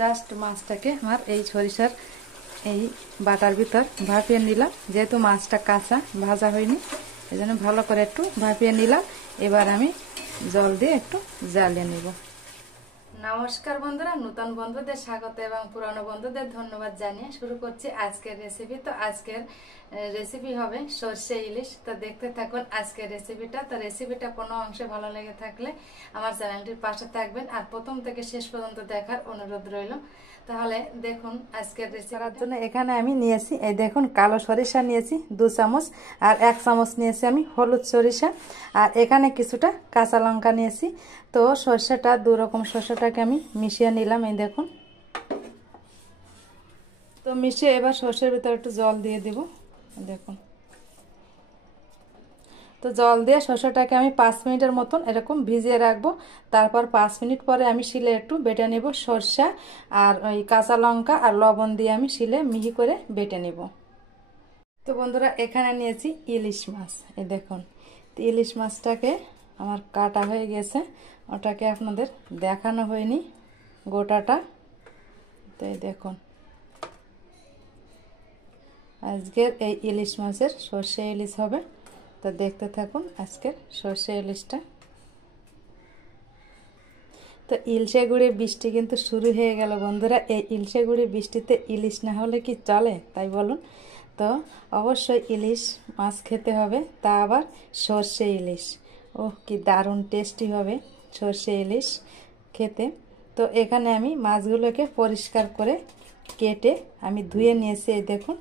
Just মাছটাকে আমার এই সরিষার এই বাটার ভিতর ভাপিয়ে নিলাম। যেহেতু মাছটা কাঁচা ভাজা হয়নি, এই জন্য ভালো করে একটু ভাপিয়ে নিলাম। এবার আমি জল দিয়ে একটু জ্বালিয়ে নিব। নমস্কার বন্ধুরা, নতুন বন্ধুদের স্বাগত এবং পুরানো বন্ধুদের ধন্যবাদ জানিয়ে শুরু করছি আজকের রেসিপি। তো আজকের রেসিপি হবে সর্ষে ইলিশ। তো দেখতে থাকুন আজকের রেসিপিটা। তো রেসিপিটা কোনো অংশে ভালো লেগে থাকলে আমার চ্যানেলটির পাশে থাকবেন আর প্রথম থেকে শেষ পর্যন্ত দেখার অনুরোধ রইল। তাহলে দেখুন আজকের রেসিপির জন্য এখানে আমি নিয়েছি, এই দেখুন কালো সরিষা নিয়েছি 2 চামচ, আর 1 চামচ নিয়েছি আমি হলুদ সরিষা, আর এখানে কিছুটা কাঁচা লঙ্কা নিয়েছি। তো সরষেটা 2 রকম সরষেটাকে আমি মিশিয়ে নিলাম, এই দেখুন। তো মিশিয়ে এবার সরষের ভিতরে একটু জল দিয়ে দিব, দেখুন। তো জল দিয়ে সরষেটাকে আমি 5 মিনিটের মতন এরকম ভিজিয়ে রাখবো। তারপর 5 মিনিট পরে আমি শিলে একটু বেটে নেব। সরষা আর ওই কাঁচা লঙ্কা আর লবণ দিয়ে আমি শিলে মিহি করে বেটে নেব। তো বন্ধুরা এখানে নিয়েছি ইলিশ মাছ, এই দেখুন। তো ইলিশ মাছটাকে আমার কাটা হয়ে গেছে, ওটাকে আপনাদের দেখানো হয়নি গোটাটা। তো এই দেখুন আজকের এই ইলিশ মাছের সর্ষে ইলিশ হবে। তো দেখতে থাকুন আজকের সর্ষে ইলিশটা। তো ইলশে গুড়ি বৃষ্টি কিন্তু শুরু হয়ে গেল বন্ধুরা। এই ইলশে গুড়ি বৃষ্টিতে ইলিশ না হলে কি চলে, তাই বলুন? তো অবশ্যই ইলিশ মাছ খেতে হবে, তা আবার সর্ষে ইলিশ। ওহ কি দারুণ টেস্টি হবে সর্ষে ইলিশ খেতে। তো এখানে আমি মাছগুলোকে পরিষ্কার করে কেটে আমি ধুয়ে নিয়েছি, এই দেখুন।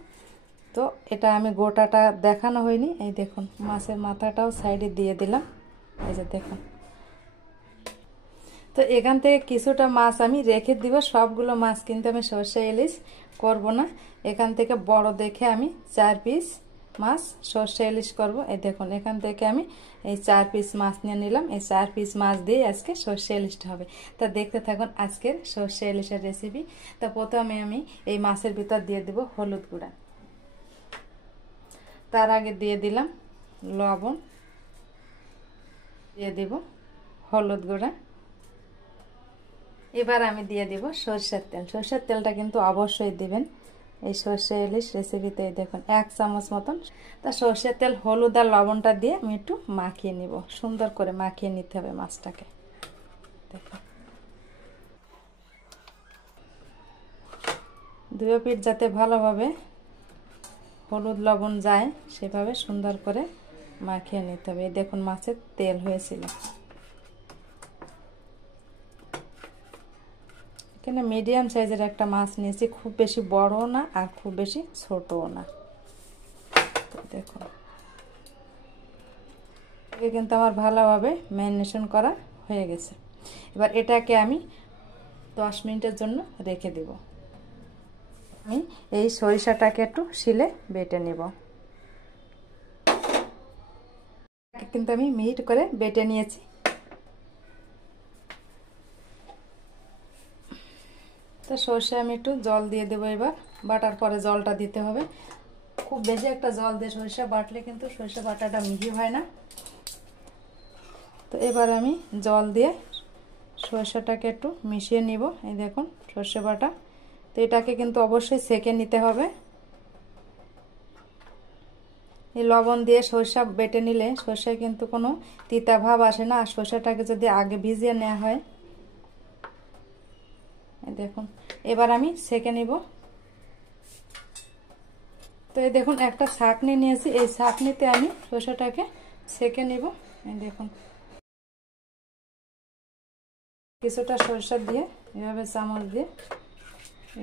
তো এটা আমি গোটাটা দেখানো হয়নি, এই দেখুন মাছের মাথাটাও সাইডে দিয়ে দিলাম, এই যে দেখুন। তো এখান থেকে কিছুটা মাছ আমি রেখে দিব, সবগুলো মাছ কিন্তু আমি সর্ষে ইলিশ করব না। এখান থেকে বড় দেখে আমি 4 পিস মাছ সর্ষে ইলিশ করব, এই দেখুন। এখান থেকে আমি এই 4 পিস মাছ নিয়ে নিলাম, এই 4 পিস মাছ দিয়ে আজকে সর্ষে ইলিশটা হবে। তো দেখতে থাকুন আজকের সর্ষে ইলিশের রেসিপি। তো প্রথমে আমি এই মাছের ভিতর দিয়ে দেব হলুদ গুঁড়া, তার আগে দিয়ে দিলাম লবণ, দিয়ে দেব হলুদ গুঁড়া। এবার আমি দিয়ে দিব সরষের তেল। সরষের তেলটা কিন্তু অবশ্যই দিবেন এই সর্ষে ইলিশ রেসিপিতে। দেখুন 1 চামচ মতন। তা সরষের তেল, হলুদ আর লবণটা দিয়ে আমি একটু মাখিয়ে নিব, সুন্দর করে মাখিয়ে নিতে হবে মাছটাকে। দেখুন দুই পিঠ যাতে ভালোভাবে হলুদ লবণ যায় সেভাবে সুন্দর করে মাখিয়ে নিতে হবে। এই দেখুন মাছের তেল হয়েছিল। এখানে মিডিয়াম সাইজের একটা মাছ নিয়েছি, খুব বেশি বড়ও না আর খুব বেশি ছোটও না। দেখুন এটা কিন্তু আমার ভালোভাবে ম্যারিনেশন করা হয়ে গেছে। এবার এটাকে আমি 10 মিনিটের জন্য রেখে দেব। আমি এই সরিষাটাকে একটু শিলে বেটে নেব। কিন্তু আমি মিহিট করে বেটে নিয়েছি। তো সর্ষে আমি একটু জল দিয়ে দেবো। এবার বাটার পরে জলটা দিতে হবে। খুব বেশি একটা জল দিয়ে সরিষা বাটলে কিন্তু সরিষা বাটাটা মিহি হয় না। তো এবার আমি জল দিয়ে সরিষাটাকে একটু মিশিয়ে নিব, এই দেখুন সর্ষে বাটা। তো এটাকে কিন্তু অবশ্যই সেকে নিতে হবে। এই লবণ দিয়ে সরিষা বেটে নিলে সরিষায় কিন্তু কোনো তিতা ভাব আসে না। আর সরিষাটাকে যদি আগে ভিজিয়ে নেওয়া হয়, দেখুন। এবার আমি সেকে নিব। তো এই দেখুন একটা ছাঁকনি নিয়েছি, এই ছাঁকনিতে আমি সরিষাটাকে সেকে নিব, এই দেখুন। কিছুটা সরিষা দিয়ে এভাবে চামচ দিয়ে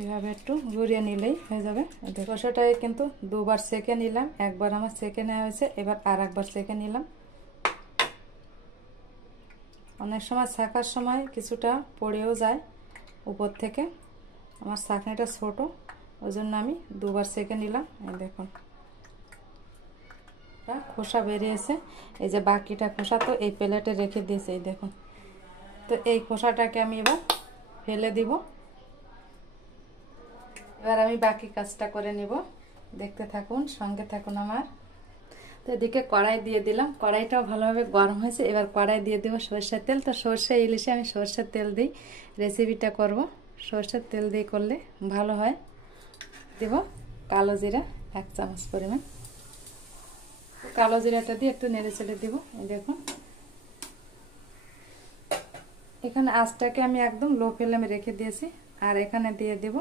এইভাবে একটু ঘুরিয়ে নিলেই হয়ে যাবে। সরিষাটাকে কিন্তু 2 বার সেকে নিলাম, একবার আমার সেকে নেওয়া হয়েছে, এবার আর একবার সেকে নিলাম। অনেক সময় ছাঁকার সময় কিছুটা পড়েও যায় উপর থেকে। আমার ছাঁকনিটা ছোট, ওই জন্য আমি 2 বার সেকে নিলাম, এই দেখুন। খোসা বেরিয়েছে, এই যে বাকিটা খোসা তো এই প্লেটে রেখে দিয়েছে, এই দেখুন। তো এই খোসাটাকে আমি এবার ফেলে দিব। এবার আমি বাকি কাজটা করে নিব, দেখতে থাকুন, সঙ্গে থাকুন আমার। তো এদিকে কড়াই দিয়ে দিলাম, কড়াইটাও ভালোভাবে গরম হয়েছে। এবার কড়াই দিয়ে দেবো সরষের তেল। তো সরষে ইলিশে আমি সরষের তেল দিই রেসিপিটা করব। সরষের তেল দিয়ে করলে ভালো হয়। দেব কালো জিরা 1 চামচ পরিমাণ। কালো জিরাটা দিয়ে একটু নেড়ে চেড়ে দেব। এই দেখুন এখানে আঁচটাকে আমি একদম লো ফ্লেমে রেখে দিয়েছি। আর এখানে দিয়ে দেব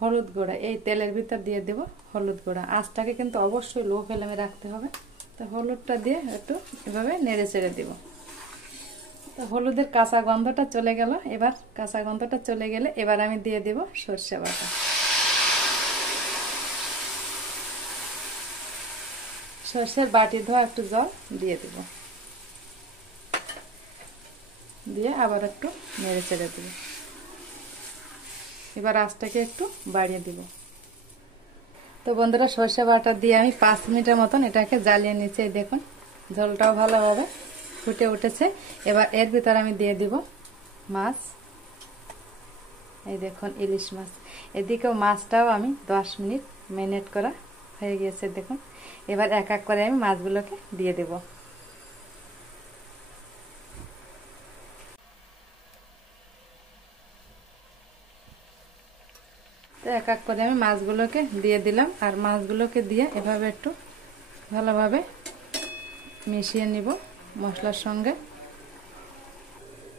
হলুদ গুঁড়া, এই তেলের ভিতর দিয়ে দেব হলুদ গুঁড়া। আঁচটাকে কিন্তু অবশ্যই লো ফ্লেমে রাখতে হবে। তো হলুদটা দিয়ে একটু এভাবে নেড়ে চেড়ে দেব। তো হলুদের কাঁচা গন্ধটা চলে গেল। এবার কাঁচা গন্ধটা চলে গেলে এবার আমি দিয়ে দেব সরষে বাটা। সরষের বাটি ধোয়া একটু জল দিয়ে দেব, দিয়ে আবার একটু নেড়ে চেড়ে দেব। এবার আঁচটাকে একটু বাড়িয়ে দিব। তো বন্ধুরা সরষে বাটা দিয়ে আমি 5 মিনিটের মতন এটাকে জ্বালিয়ে নিচ্ছি। দেখুন ঝোলটাও ভালোভাবে ফুটে উঠেছে। এবার এর ভিতর আমি দিয়ে দিব মাছ। এই দেখুন ইলিশ মাছ। এদিকেও মাছটাও আমি 10 মিনিট ম্যারিনেট করা হয়ে গিয়েছে। দেখুন এবার এক এক করে আমি মাছগুলোকে দিয়ে দেব। তো এক এক করে আমি মাছগুলোকে দিয়ে দিলাম। আর মাছগুলোকে দিয়ে এভাবে একটু ভালোভাবে মিশিয়ে নিব মশলার সঙ্গে।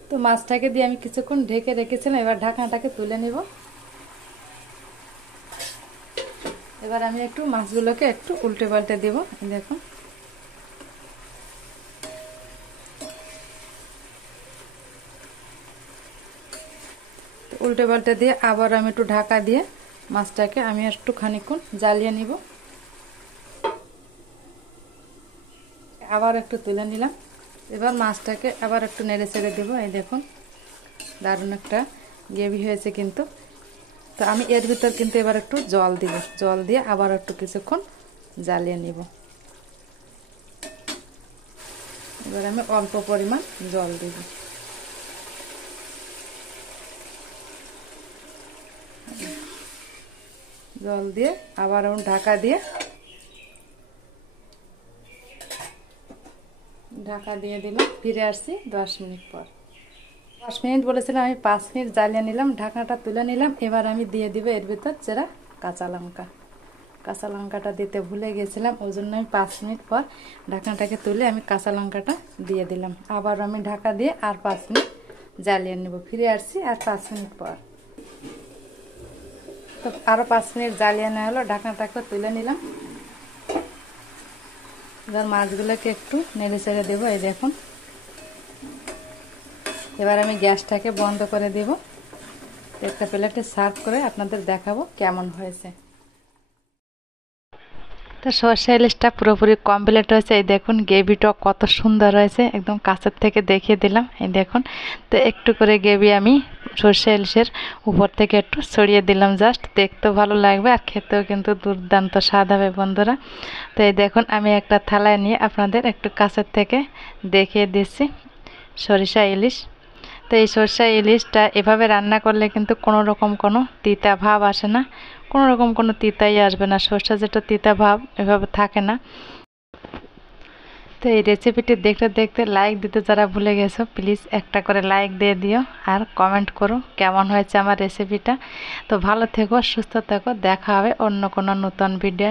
তো মাছটাকে দিয়ে আমি কিছুক্ষণ ঢেকে রেখেছিলাম। এবার ঢাকনাটাকে তুলে নিব। এবার আমি একটু মাছগুলোকে একটু উল্টে পাল্টে দেব। দেখুন উল্টে পাল্টে দিয়ে আবার আমি একটু ঢাকা দিয়ে মাছটাকে আমি একটু খানিকক্ষণ জ্বালিয়ে নিব। আবার একটু তুলে নিলাম। এবার মাছটাকে আবার একটু নেড়ে চেড়ে দেবো। এই দেখুন দারুণ একটা গ্রেভি হয়েছে কিন্তু। তো আমি এর ভিতর কিন্তু এবার একটু জল দিব। জল দিয়ে আবার একটু কিছুক্ষণ জ্বালিয়ে নিব। এবার আমি অল্প পরিমাণ জল দিব। জল দিয়ে আবার ঢাকা দিয়ে দিলাম। ফিরে আসছি 10 মিনিট পর। 10 মিনিট বলেছিলাম, আমি 5 মিনিট জ্বালিয়ে নিলাম। ঢাকনাটা তুলে নিলাম। এবার আমি দিয়ে দিব এর ভিতর চেরা কাঁচা লঙ্কা। কাঁচা লঙ্কাটা দিতে ভুলে গেছিলাম, ওই জন্য আমি 5 মিনিট পর ঢাকনাটাকে তুলে আমি কাঁচা লঙ্কাটা দিয়ে দিলাম। আবার আমি ঢাকা দিয়ে আর 5 মিনিট জ্বালিয়ে নেব। ফিরে আসছি আর 5 মিনিট পর। তো আরও 5 মিনিট জ্বালিয়ে নেওয়া হলো। ঢাকনাটাকে তুলে নিলাম। এবার মাছগুলোকে একটু নেড়ে চেড়ে দেবো। এই দেখুন এবার আমি গ্যাসটাকে বন্ধ করে দেব। একটা প্লেটে সার্ভ করে আপনাদের দেখাবো কেমন হয়েছে। তো সরষে ইলিশটা পুরোপুরি কমপ্লিট হয়েছে। এই দেখুন গ্রেভিটা কত সুন্দর হয়েছে, একদম কাছের থেকে দেখিয়ে দিলাম। এই দেখুন তো একটু করে গ্রেভি আমি সরষে ইলিশের উপর থেকে একটু ছড়িয়ে দিলাম। জাস্ট দেখতেও ভালো লাগবে আর খেতেও কিন্তু দুর্দান্ত স্বাদ হবে বন্ধুরা। তো এই দেখুন আমি একটা থালায় নিয়ে আপনাদের একটু কাছের থেকে দেখিয়ে দিচ্ছি সরিষা ইলিশ। তো এই সরষা ইলিশটা এভাবে রান্না করলে কিন্তু কোনো রকম কোনো তিতা ভাব আসে না, কোনো রকম কোনো তিতাই আসবে না। সরষা যেটা তিতা ভাব এভাবে থাকে না। তো এই রেসিপিটি দেখতে দেখতে লাইক দিতে যারা ভুলে গেছো প্লিজ একটা করে লাইক দিয়ে দিও আর কমেন্ট করো কেমন হয়েছে আমার রেসিপিটা। তো ভালো থেকো, সুস্থ থেকো, দেখা হবে অন্য কোনো নতুন ভিডিও।